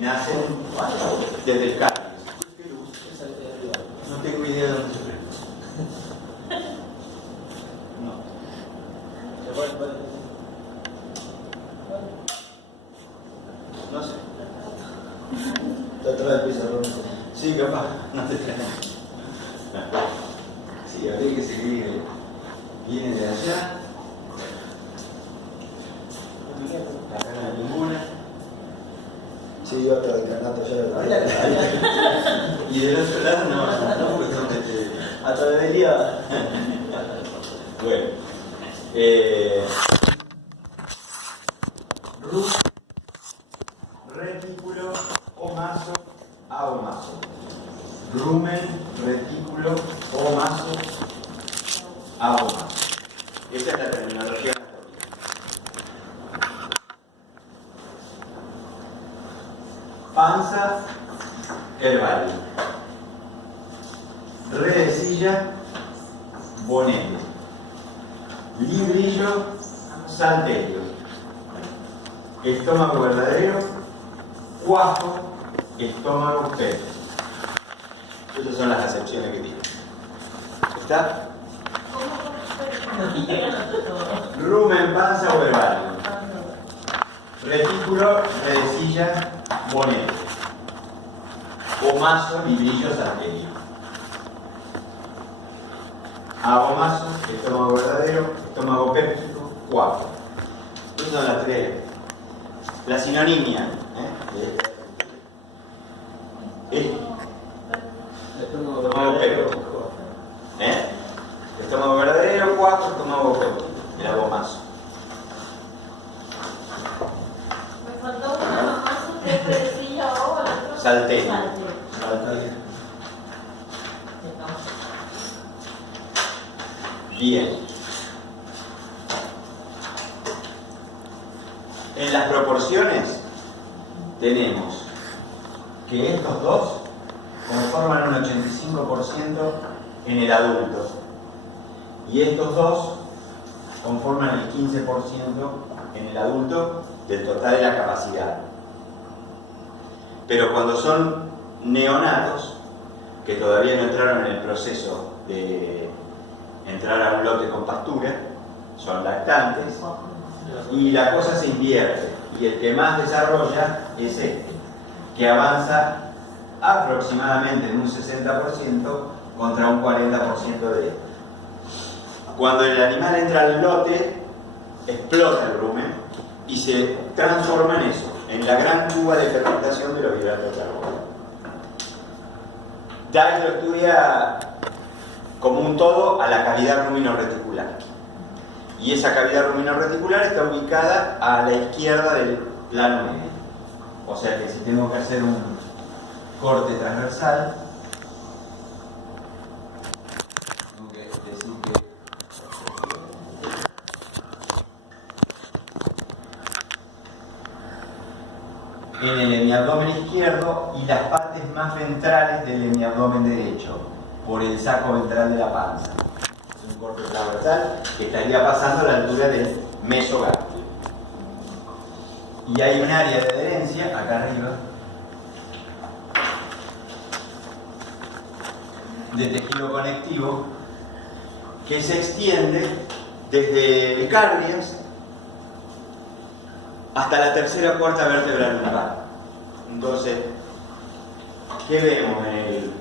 nacen desde el cardio. ¿Qué luz? No tengo idea de dónde se prende. No sé. Está atrás del pizarrón. Sí, capaz, no te traes. Sí, habría que seguir. Viene de allá. Acá no hay ninguna. Sí, yo hasta el canato ya. Y del otro lado no, porque son A través del día. Bueno. Root, retículo, omaso, aomaso. Rumen, retículo, omaso, aomaso. Esa es la terminología anatómica. Panza, herbario. Redecilla, bonete. Librillo, salterio. Estómago verdadero, cuajo, estómago pecho. Esas son las acepciones que tiene. ¿Está? Rumen, panza o herbario. Retículo, redecilla, bonete. Omaso, librillo, salterio. Aomaso, estómago verdadero, estómago péptico, cuajo. Esas son las tres. La sinonimia. Estómago péptico. Estómago verdadero, cuajo, estómago péptico. El aomaso. Me faltó una más que es redecilla o el otro. Salterio. Salterio. Bien. En las proporciones tenemos que estos dos conforman un 85% en el adulto y estos dos conforman el 15% en el adulto del total de la capacidad. Pero cuando son neonatos, que todavía no entraron en el proceso de entrar a un lote con pastura, son lactantes, y la cosa se invierte, y el que más desarrolla es este, que avanza aproximadamente en un 60% contra un 40% de este. Cuando el animal entra al lote, explota el rumen y se transforma en eso, en la gran cuba de fermentación de los hidratos de carbono. Dye lo estudia como un todo a la cavidad rumino-reticular. Y esa cavidad rumino-reticular está ubicada a la izquierda del plano medio. O sea que si tengo que hacer un corte transversal, tengo que decir que en el hemiabdomen izquierdo y las partes más ventrales del hemiabdomen derecho, por el saco ventral de la panza. Es un corte transversal que estaría pasando a la altura del mesogástrico. Y hay un área de adherencia acá arriba de tejido conectivo que se extiende desde el cardias hasta la tercera o cuarta vértebra lumbar. Entonces, ¿qué vemos en el?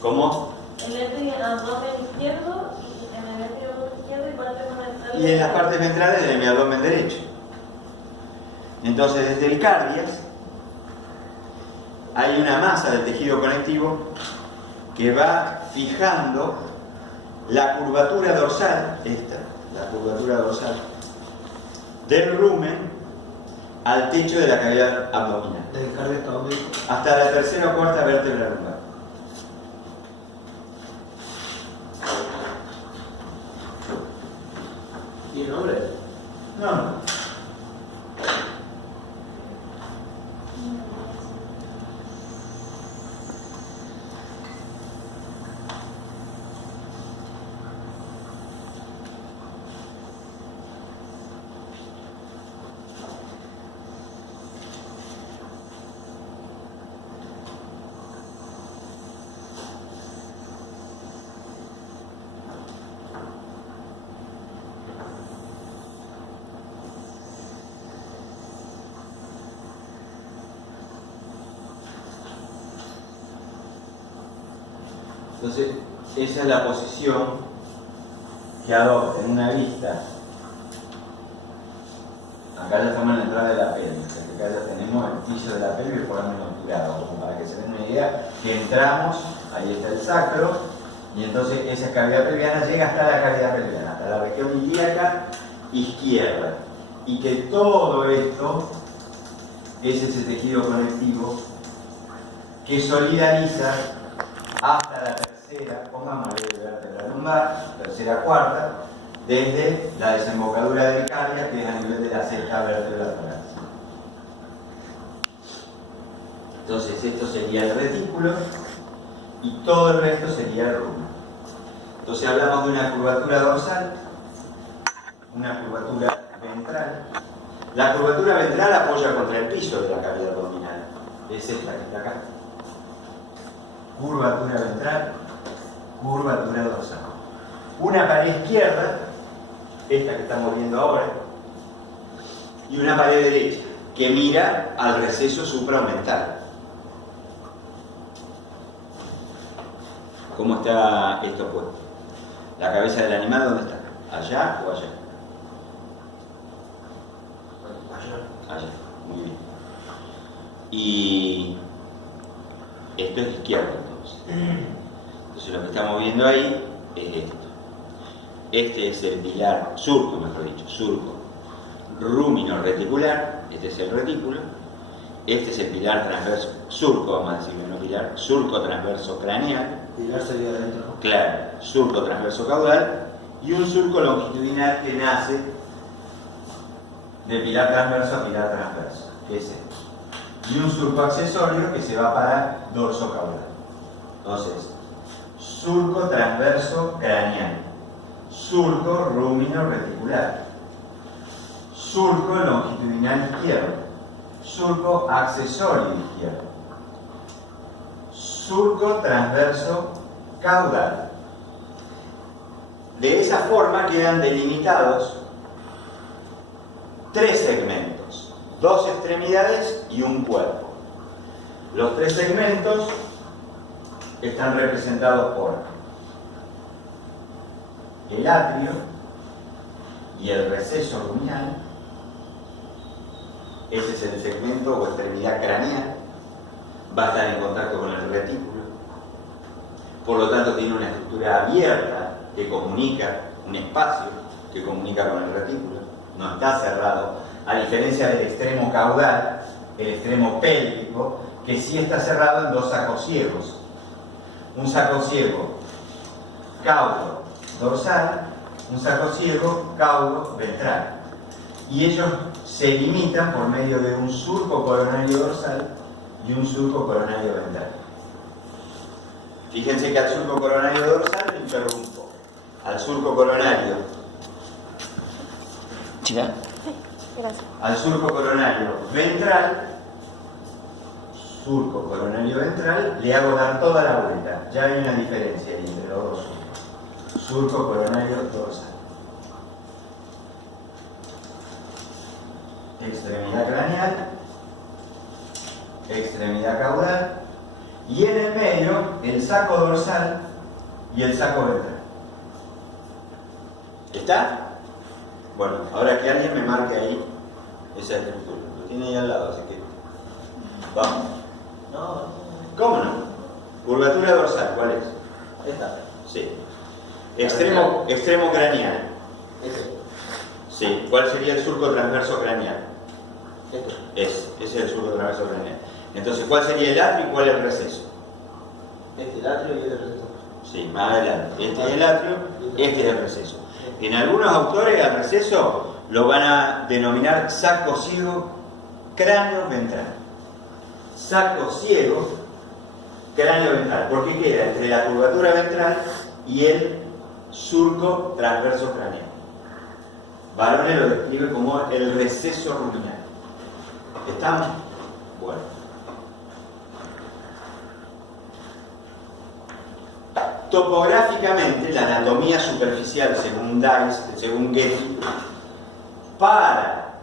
¿Cómo? El abdomen izquierdo, en el abdomen izquierdo y parte ventral. Y en las partes ventrales del hemiabdomen derecho. Entonces, desde el cardias hay una masa de tejido conectivo que va fijando la curvatura dorsal, la curvatura dorsal del rumen al techo de la cavidad abdominal. Del cardio hasta dónde? Hasta la tercera o cuarta vértebra lumbar. ¿Y el nombre? No. Entonces, esa es la posición que adopta en una vista. Acá ya estamos en la entrada de la pelvis, acá ya tenemos el piso de la pelvis foramenturado, como para que se den una idea, que entramos, ahí está el sacro, y entonces esa cavidad pelviana llega hasta la cavidad pelviana, hasta la región ilíaca izquierda, y que todo esto es ese tejido conectivo que solidariza hasta la tercera, pongámosle vértebra lumbar, tercera, cuarta, desde la desembocadura del cardia, que es a nivel de la sexta vértebra torácica. Entonces, esto sería el retículo y todo el resto sería el rumen. Entonces, hablamos de una curvatura dorsal, una curvatura ventral. La curvatura ventral apoya contra el piso de la cavidad abdominal. Es esta que está acá. Curvatura ventral, curvatura dorsal. Una pared izquierda, esta que estamos viendo ahora, y una pared derecha, que mira al receso supraomental. ¿Cómo está esto puesto? ¿La cabeza del animal dónde está? ¿Allá o allá? Allá, muy bien. Y esto es izquierdo entonces. Entonces lo que estamos viendo ahí es esto. Este es el pilar, surco mejor dicho, surco rumino reticular, este es el retículo. Este es el pilar transverso, surco vamos a decirlo, no pilar, surco transverso craneal. Pilar sería adentro, ¿no? Claro, surco transverso caudal y un surco longitudinal que nace de pilar transverso a pilar transverso, que es este. Y un surco accesorio que se va para dorso caudal. Entonces, surco transverso craneal, surco rumino reticular, surco longitudinal izquierdo, surco accesorio izquierdo, surco transverso caudal. De esa forma quedan delimitados tres segmentos, dos extremidades y un cuerpo. Los tres segmentos están representados por el atrio y el receso ruminal. Ese es el segmento o extremidad craneal. Va a estar en contacto con el retículo. Por lo tanto, tiene una estructura abierta que comunica, un espacio que comunica con el retículo. No está cerrado, a diferencia del extremo caudal, el extremo pélvico, que sí está cerrado en dos sacos ciegos. Un saco ciego caudo dorsal, un saco ciego caudo ventral. Y ellos se limitan por medio de un surco coronario dorsal y un surco coronario ventral. Fíjense que al surco coronario dorsal lo interrumpo. Al surco coronario. Sí, gracias. Al surco coronario ventral, surco coronario ventral, le hago dar toda la vuelta. Ya hay una diferencia ahí entre los dos surcos. Surco coronario dorsal. Extremidad craneal, extremidad caudal, y en el medio el saco dorsal y el saco ventral. ¿Está? Bueno, ahora que alguien me marque ahí esa estructura. Lo tiene ahí al lado, así que vamos. No, ¿Cómo no? Curvatura dorsal, ¿cuál es? esta. Sí. Extremo craneal. Este. Sí. ¿Cuál sería el surco transverso craneal? Este. Ese es el surco transverso craneal. Entonces, ¿cuál sería el atrio y cuál el receso? Este, el atrio y el receso. Sí, más adelante. Este es el atrio, este es el receso. En algunos autores al receso lo van a denominar saco ciego cráneo ventral. Saco ciego cráneo ventral, porque queda entre la curvatura ventral y el surco transverso craneal. Barone lo describe como el receso ruminal. ¿Estamos? Bueno. Topográficamente, la anatomía superficial, según Dice, según Getty, para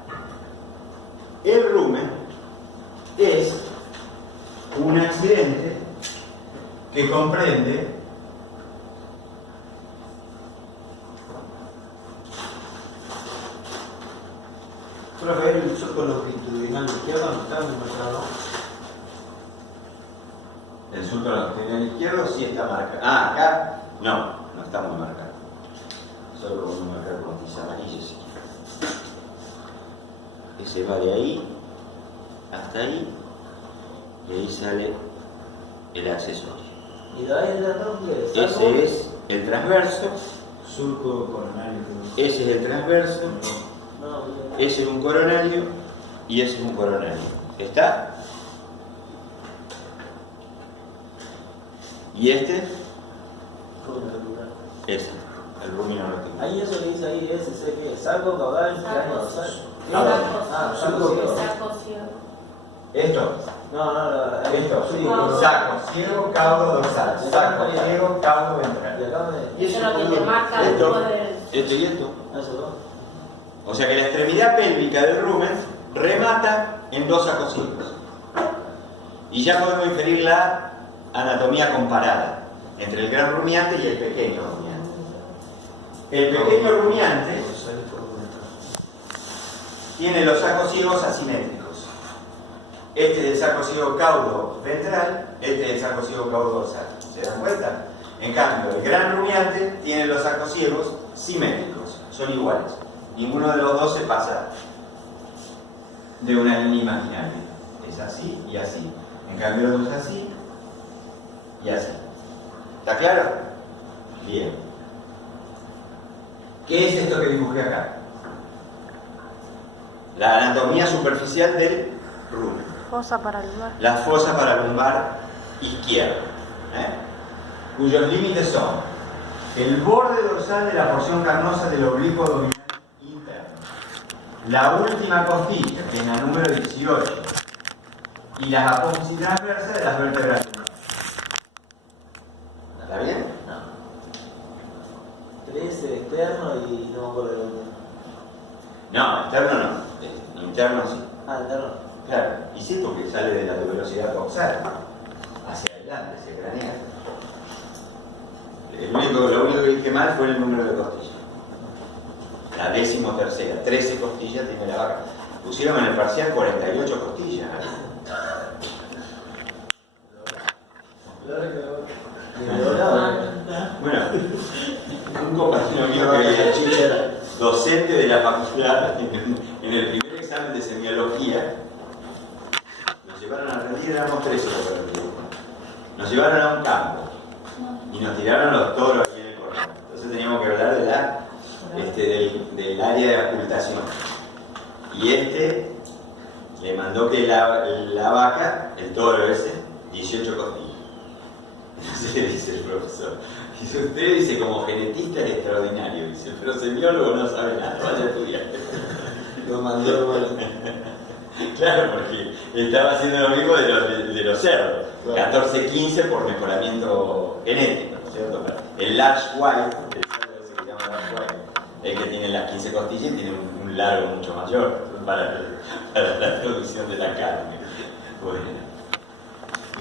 el rumen es un accidente que comprende Profe, el surco longitudinal izquierdo no está marcado. El surco longitudinal izquierdo sí está marcado. Ah, acá no está muy marcado. Solo lo vamos a marcar con tiza amarilla, sí. Ese va de ahí hasta ahí y ahí sale el accesorio. ¿Y de ahí de atrás qué es? Ese es el transverso, Surco coronario. ese es el transverso, No, ese es un coronario y ese es un coronario. ¿Está? Y este, ese, el rumino reticular. ahí eso que dice ahí, ese, sé que es saco, caudal, cráneo dorsal. Ah, Saco saco ciego. ciego. Esto, No, esto, sí, No. saco, ciego, caudo dorsal, saco, ciego, caudo ventral. Y acá me... Y eso Eso es lo que te marca esto, después del... esto y esto. Eso dos. O sea que la extremidad pélvica del rumen remata en dos sacos ciegos. Y ya podemos inferir la anatomía comparada entre el gran rumiante y el pequeño rumiante. El pequeño rumiante tiene los sacos ciegos asimétricos. Este es el saco ciego caudo ventral, este es el saco ciego caudo dorsal. ¿Se dan cuenta? En cambio, el gran rumiante tiene los sacos ciegos simétricos, son iguales. Ninguno de los dos se pasa de una línea imaginaria. Es así y así. En cambio, el otro es así y así. ¿Está claro? Bien. ¿Qué es esto que dibujé acá? La anatomía superficial del rumen. Fosa para el lugar. La fosa paralumbar izquierda, cuyos límites son el borde dorsal de la porción carnosa del oblicuo abdominal interno, la última costilla, que es la número 18, y las apófisis transversas de las vértebras. ¿Está bien? No. 13 externo y no me acuerdo el otro. No, externo no, interno sí. Ah, interno. Claro, y sí, porque sale de la tuberosidad coxal hacia adelante, se cranea. Lo único que dije mal fue el número de costillas. La 13ª, 13 costillas tiene la vaca. Pusieron en el parcial 48 costillas. Bueno, un compañero mío que era docente de la facultad en el primer examen de semiología, nos llevaron a rendir, éramos 13 por el tiempo. Nos llevaron a un campo y nos tiraron los toros aquí en el corral. Entonces teníamos que hablar del área de ocultación. Y le mandó que la vaca, el toro ese, 18 costillas. Entonces le dice el profesor, dice, usted dice como genetista es extraordinario, dice, pero semiólogo no sabe nada, vaya a estudiar. Lo mandó, Claro, porque estaba haciendo lo mismo de los cerdos. 14-15 por mejoramiento genético, ¿no es cierto? El large white, el cerdo ese que se llama large white, el que tiene las 15 costillas y tiene un largo mucho mayor para la producción de la carne. Bueno.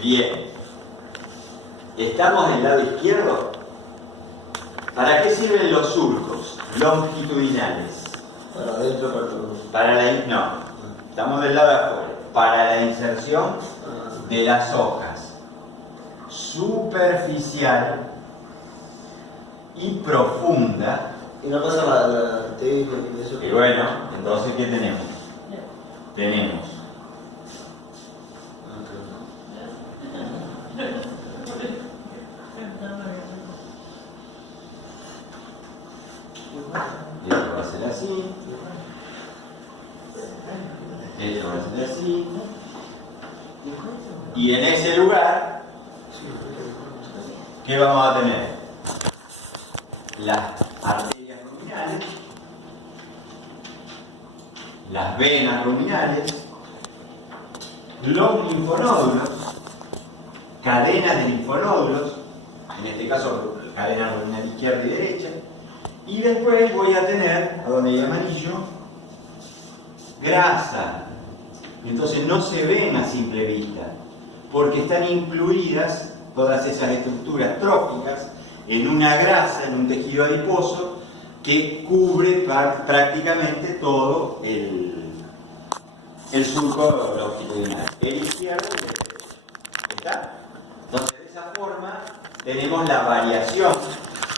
Bien. ¿Estamos del lado izquierdo? ¿Para qué sirven los surcos longitudinales? Para adentro, para todo. No, estamos del lado de afuera. Para la inserción de las hojas superficial y profunda. Y no pasa la técnica y eso. Y bueno, entonces ¿qué tenemos? Tenemos esto va a ser así, esto va a ser así, y en ese lugar, ¿qué vamos a tener? Las arterias ruminales, las venas ruminales, los linfonódulos, cadenas de linfonódulos, en este caso cadena ruminal izquierda y derecha, y después voy a tener, a donde hay amarillo, grasa. Entonces no se ven a simple vista, porque están incluidas todas esas estructuras tróficas en una grasa, en un tejido adiposo que cubre prácticamente todo el surco longitudinal. El izquierdo y el derecho. ¿Está? Entonces, de esa forma, tenemos la variación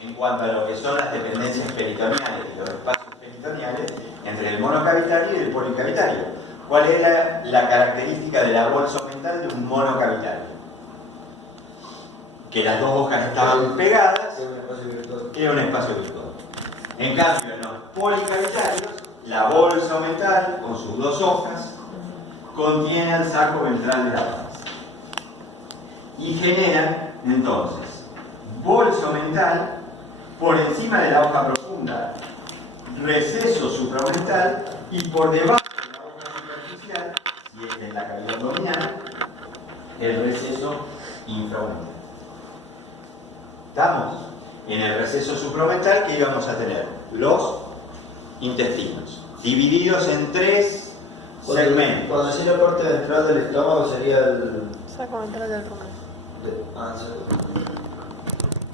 en cuanto a lo que son las dependencias peritoneales y los espacios peritoneales entre el monocavitario y el policavitario. ¿Cuál era la característica de la bolsa mental de un monocavitario? Que las dos hojas estaban pegadas, era un espacio virtuoso. En cambio, en los policavitarios, la bolsa mental, con sus dos hojas, contiene el saco ventral de la base. Y generan, entonces, bolso mental por encima de la hoja profunda, receso supramental, y por debajo de la hoja superficial, si es en la cavidad abdominal, el receso inframental. ¿Estamos? En el receso supramental, ¿qué íbamos a tener? Los intestinos, divididos en 3 segmentos. Cuando decía la parte ventral del estómago sería el... Saco ventral del rumen.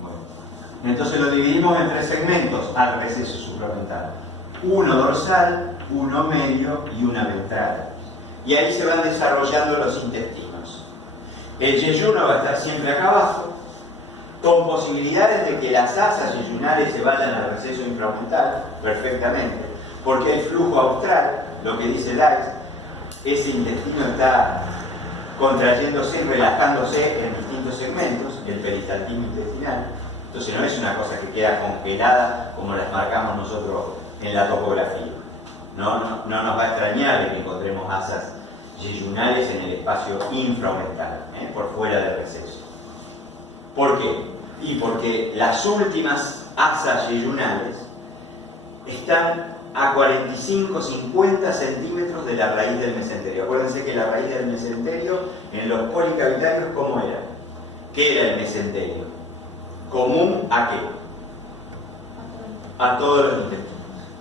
Bueno, entonces lo dividimos en 3 segmentos al receso supramental. Uno dorsal, uno medio y una ventral. Y ahí se van desarrollando los intestinos. El yeyuno va a estar siempre acá abajo, con posibilidades de que las asas yeyunales se vayan al receso inframental perfectamente, porque el flujo austral, lo que dice Dice, ese intestino está contrayéndose y relajándose en distintos segmentos, el peristaltismo intestinal. Entonces no es una cosa que queda congelada como las marcamos nosotros en la topografía. No nos va a extrañar de que encontremos asas yeyunales en el espacio inframental, por fuera del receso. ¿Por qué? Y porque las últimas asas yeyunales están a 45-50 centímetros de la raíz del mesenterio. Acuérdense que la raíz del mesenterio en los policavitarios, ¿cómo era? ¿Qué era el mesenterio? ¿Común a qué? A todos los intestinos.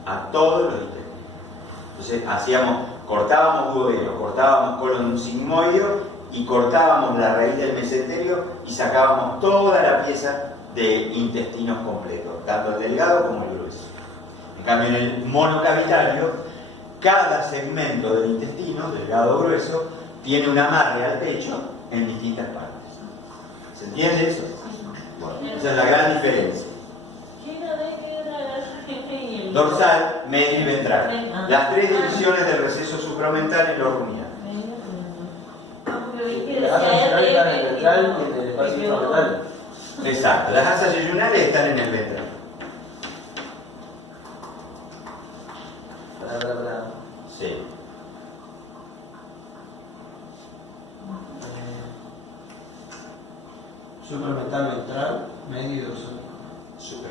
A todos los intestinos. Entonces cortábamos duodeno, cortábamos colon sigmoideo y cortábamos la raíz del mesenterio y sacábamos toda la pieza de intestinos completos, tanto el delgado como el grueso. En cambio, en el monocavitario, cada segmento del intestino, delgado o grueso, tiene un amarre al pecho en distintas partes. ¿Se entiende eso? Bueno, esa es la gran diferencia. Dorsal, medio y ventral. Las 3 divisiones del receso supramental en la orunidad. Las asas yeyunales están en el ventral y en el espacio inframental. Exacto, las asas yeyunales están en el ventral. Sí. Supramental, ventral, medio y dorsal.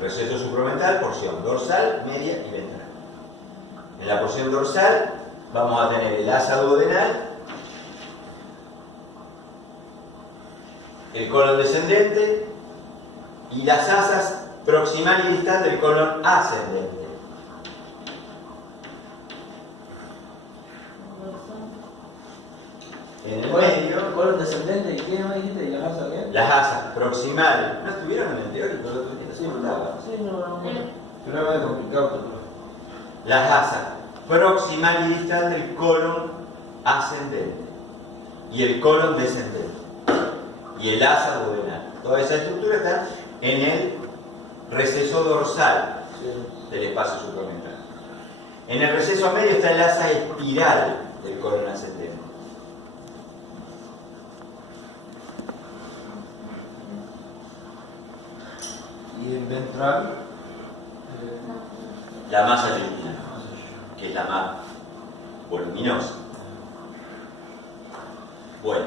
Receso supramental, porción dorsal, media y ventral. En la porción dorsal vamos a tener el asa duodenal, el colon descendente y las asas proximal y distal del colon ascendente. En el medio, ¿El colon descendente? ¿Y quién me dijiste? ¿Y las asas qué? las asas proximales. ¿No estuvieron en el teórico? Sí, no. Pero es más complicado, pero... Las asas proximal y distal del colon ascendente y el colon descendente y el asa duodenal. Toda esa estructura está en el receso dorsal del espacio supramental. En el receso medio está el asa espiral del colon ascendente. Y en ventral... La masa yeyunal, que es la más voluminosa. Bueno.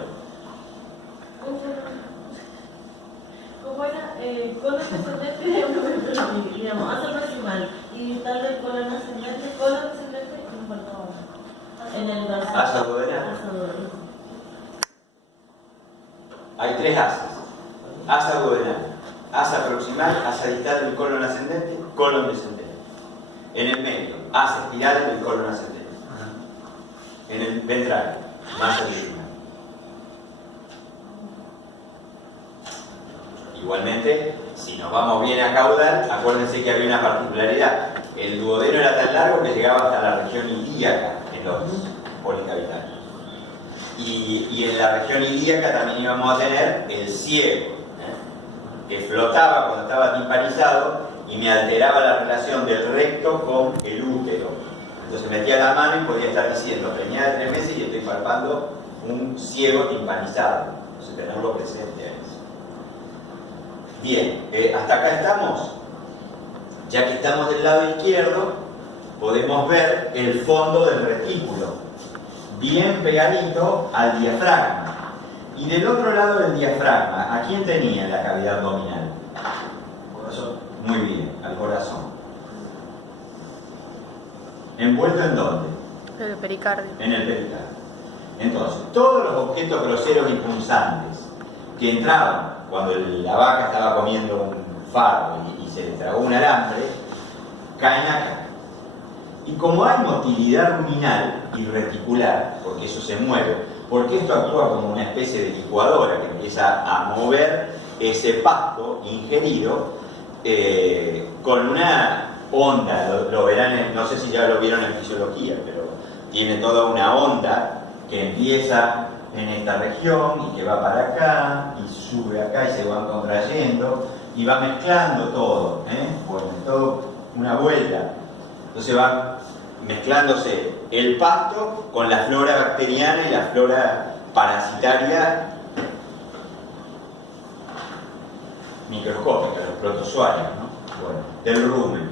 ¿Cómo era? Colon descendente, digamos, asa proximal y tal del colon ascendente, colon descendente y nos faltaba uno. En el dorsal. Asa duodenal. Asa duodenal. Hay 3 asas. Asa duodenal, asa proximal, asa distal del colon ascendente, colon descendente. En el medio, asa espiral del colon ascendente. En el ventral, masa yeyunal. Igualmente, si nos vamos bien a caudal, acuérdense que había una particularidad. El duodeno era tan largo que llegaba hasta la región ilíaca policavidal. Y en la región ilíaca también íbamos a tener el ciego, que flotaba cuando estaba timpanizado y me alteraba la relación del recto con el útero. Entonces metía la mano y podía estar diciendo, venía de 3 meses y estoy palpando un ciego timpanizado. Entonces tenerlo presente a eso. Bien, hasta acá estamos. Ya que estamos del lado izquierdo, podemos ver el fondo del retículo, bien pegadito al diafragma. Y del otro lado del diafragma, ¿a quién tenía la cavidad abdominal? Corazón. Muy bien, al corazón. ¿Envuelto en dónde? En el pericardio. En el pericardio. Entonces, todos los objetos groseros y punzantes que entraban cuando la vaca estaba comiendo un fardo y se le tragó un alambre, caen acá. Y como hay motilidad ruminal y reticular, porque eso se mueve, porque esto actúa como una especie de licuadora que empieza a mover ese pasto ingerido con una onda, lo verán, no sé si ya lo vieron en fisiología, pero tiene toda una onda que empieza en esta región y que va para acá y sube acá y se van contrayendo y va mezclando todo, bueno, todo una vuelta. Entonces va mezclándose el pasto con la flora bacteriana y la flora parasitaria microscópica, los protozoarios, ¿no? Bueno, del rumen.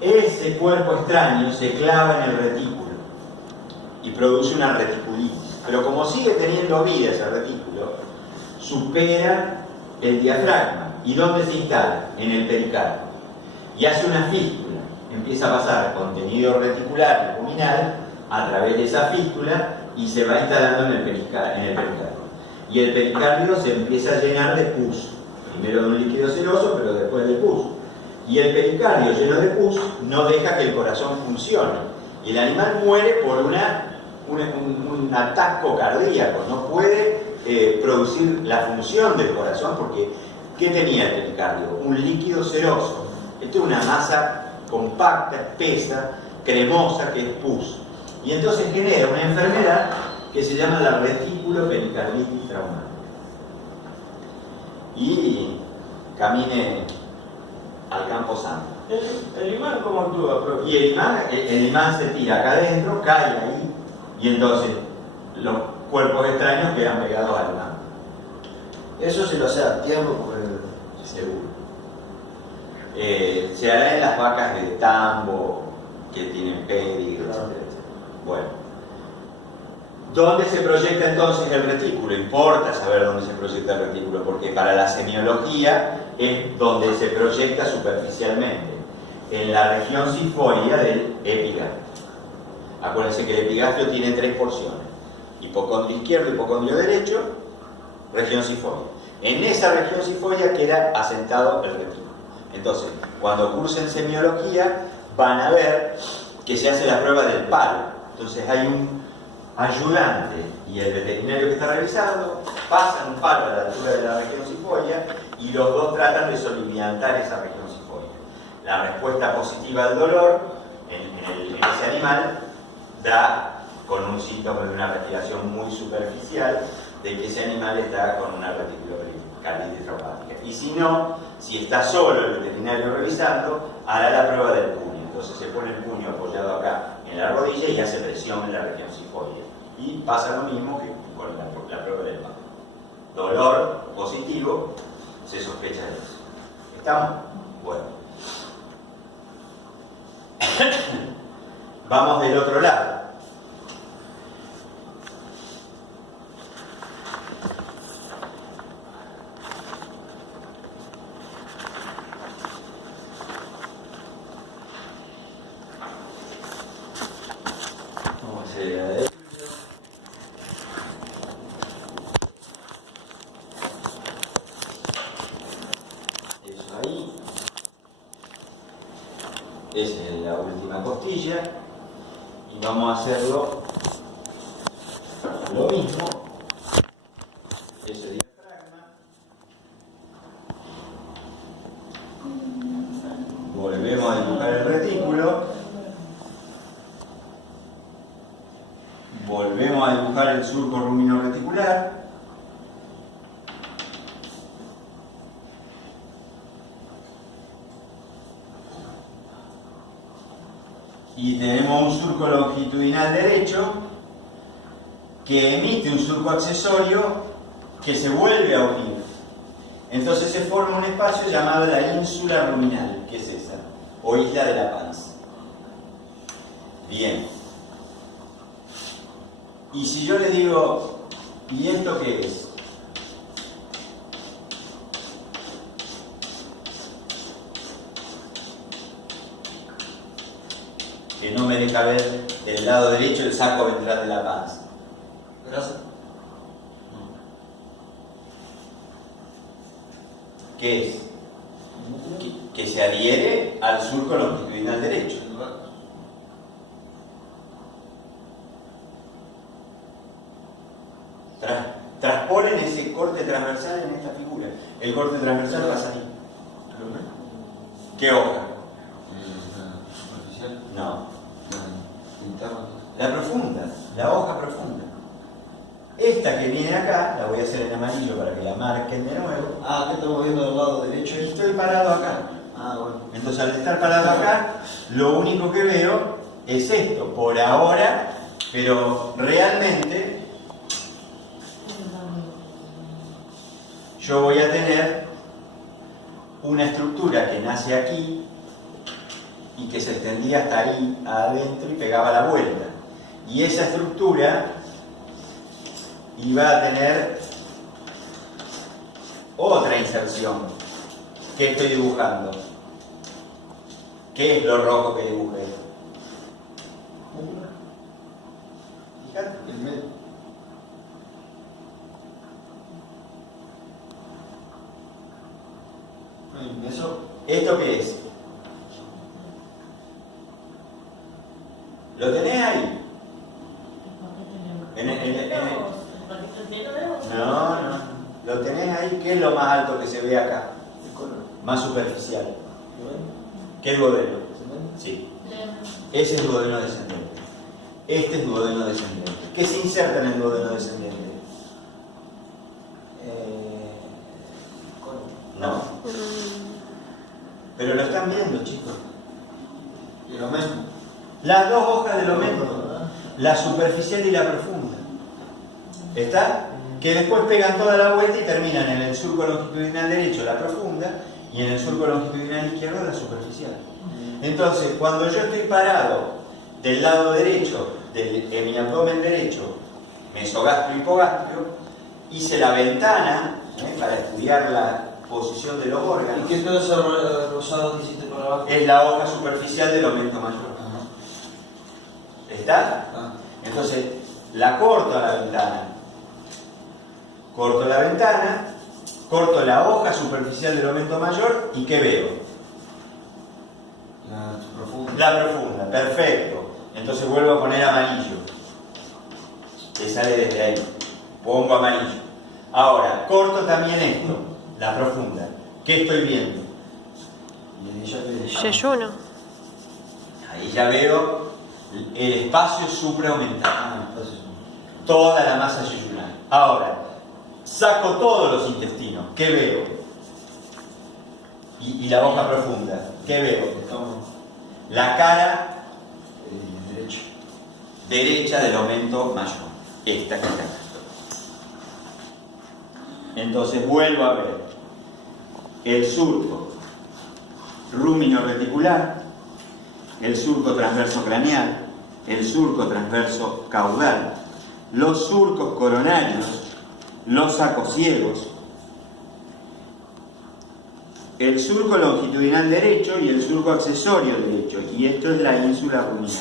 Ese cuerpo extraño se clava en el retículo y produce una reticulitis. Pero como sigue teniendo vida ese retículo, supera el diafragma. ¿Y dónde se instala? En el pericardio. Y hace una fístula. Empieza a pasar contenido reticular y ruminal a través de esa fístula y se va instalando en el pericardio. Y el pericardio se empieza a llenar de pus. Primero de un líquido seroso, pero después de pus. Y el pericardio lleno de pus no deja que el corazón funcione. Y el animal muere por un atasco cardíaco. No puede producir la función del corazón porque ¿qué tenía el pericardio? Un líquido seroso. Esto es una masa compacta, espesa, cremosa, que es pus. Y entonces genera una enfermedad que se llama la retículo-pericarditis traumática. Y camine al campo santo. ¿El imán cómo actúa, profe? Y el imán se tira acá adentro, cae ahí, y entonces los cuerpos extraños quedan pegados al imán. Eso se lo hace a tiempo por el... Seguro. Se hará en las vacas de tambo que tienen pédigo, etc. Bueno, ¿dónde se proyecta entonces el retículo? Importa saber dónde se proyecta el retículo, porque para la semiología es donde se proyecta superficialmente, en la región cifoidea del epigastrio. Acuérdense que el epigastrio tiene 3 porciones: hipocondrio izquierdo, hipocondrio derecho, región cifoidea. En esa región cifoidea queda asentado el retículo. Entonces, cuando cursen semiología, van a ver que se hace la prueba del palo. Entonces hay un ayudante y el veterinario que está revisando pasan un palo a la altura de la región cifoidea y los dos tratan de soliviantar esa región cifoidea. La respuesta positiva al dolor en ese animal da con un síntoma de una respiración muy superficial de que ese animal está con una reticulopericarditis traumática. Y si no, si está solo el veterinario revisando, hará la prueba del puño. Entonces se pone el puño apoyado acá en la rodilla y hace presión en la región cifoidea. Y pasa lo mismo que con la prueba del palo. Dolor positivo, se sospecha de eso. ¿Estamos? Bueno. Vamos del otro lado. Vamos a hacer la de... Eso ahí. Esa es la última costilla. Y vamos a hacerlo lo mismo. Ese diafragma. Volvemos a dibujar el retículo. Volvemos a dibujar el surco ruminoreticular. Y tenemos un surco longitudinal derecho que emite un surco accesorio que se vuelve a unir. Entonces se forma un espacio llamado la ínsula ruminal, que es esa, o isla de la panza. Bien. Y si yo le digo, ¿y esto qué es? Que no me deja ver del lado derecho el saco ventral de la panza. Grasa. ¿Qué es? Que se adhiere al surco longitudinal derecho. Trasponen ese corte transversal en esta figura. El corte transversal pasa ahí. ¿Qué hoja? Superficial. No. Interna. La profunda, la hoja profunda. Esta que viene acá, la voy a hacer en amarillo para que la marquen de nuevo. Ah, ¿qué estamos viendo del lado derecho? Y estoy parado acá. Ah, bueno. Entonces al estar parado acá, lo único que veo es esto, por ahora, pero realmente yo voy a tener una estructura que nace aquí y que se extendía hasta ahí adentro y pegaba la vuelta. Y esa estructura iba a tener otra inserción. ¿Qué estoy dibujando? ¿Qué es lo rojo que dibujé? Fíjate. El medio. Eso. ¿Esto qué es? ¿Lo tenés ahí? No. ¿Lo tenés ahí? ¿Qué es lo más alto que se ve acá? El color. Más superficial. ¿Lo ven? ¿Qué es duodeno? ¿Se ven? Sí. Ese es duodeno descendente. Este es duodeno descendente. ¿Qué se inserta en el duodeno descendente? Color. No. Pero lo están viendo, chicos. Y lo mismo. Las dos hojas del omento, la superficial y la profunda. ¿Está? Que después pegan toda la vuelta y terminan en el surco longitudinal derecho, la profunda, y en el surco longitudinal izquierdo, la superficial. Entonces, cuando yo estoy parado del lado derecho, en mi abdomen derecho, mesogastrio, hipogastrio, hice la ventana para estudiar la posición de los órganos. ¿Y qué es todo ese rosado que hiciste por abajo? Es la hoja superficial del omento mayor. ¿Está? Ah. Entonces, la corto a la ventana. Corto la ventana, corto la hoja superficial del omento mayor y ¿qué veo? La profunda. La profunda, perfecto. Entonces vuelvo a poner amarillo. Que sale desde ahí. Pongo amarillo. Ahora, corto también esto, la profunda. ¿Qué estoy viendo? Y ahí ya te... Yeyuno. Ahí ya veo el espacio supraaumental. Ah, entonces... Toda la masa yeyunal. Ahora, saco todos los intestinos. ¿Qué veo? Y la hoja profunda. ¿Qué veo? La cara derecho. derecha del aumento mayor. Esta que está acá. Entonces vuelvo a ver el surco ruminoreticular, el surco transverso craneal, el surco transverso caudal, los surcos coronarios, los sacos ciegos, el surco longitudinal derecho y el surco accesorio derecho, y esto es la ínsula ruminal.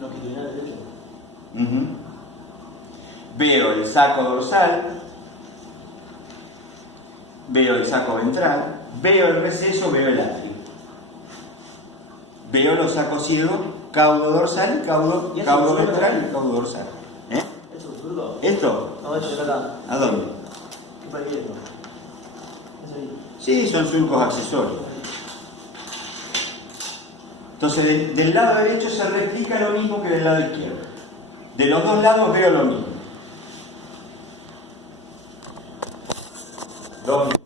Longitudinal derecho. Veo el saco dorsal, veo el saco ventral, veo el receso, veo el atrio. Veo los sacos ciegos, caudo dorsal, caudo ventral y caudo dorsal. ¿Eso es zurdo? ¿Esto? No, eso es acá. ¿A dónde? ¿Qué para qué? Es ahí. Sí, son surcos accesorios. Entonces, del lado derecho se replica lo mismo que del lado izquierdo. De los dos lados veo lo mismo. ¿Dónde?